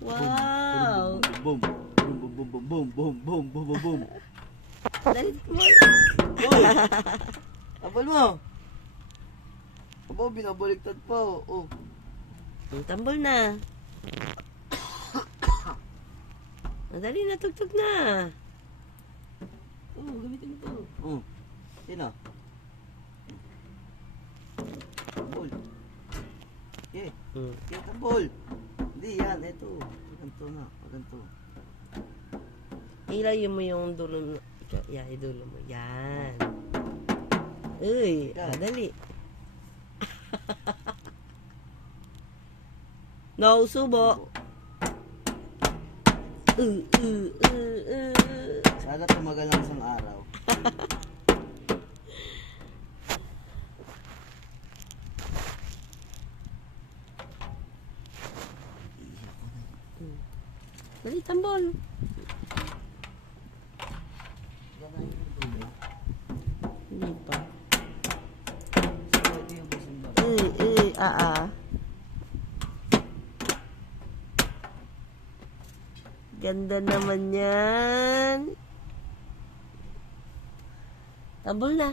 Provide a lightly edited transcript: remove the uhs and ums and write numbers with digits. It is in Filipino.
Wow! Boom, boom, boom, boom, boom, boom, boom, boom, boom, boom, boom. Dali, tambol. Boy! Abal mo! Aba, binabaliktad pa, oh. Tambol na. Dali na, tugtog na. Oh, gamitin mo to. Oh. Sino? Tambol. Okay. Okay, tambol. Hindi, yan, ito. Ganito na, ganito. Ilayo mo yung dulo mo. Yeah, idulo mo. Yan. Uy, dali. No, subo. Sana tumagal lang isang araw. Dali, tambol. Hindi pa. Ganda naman yan. Tambol na.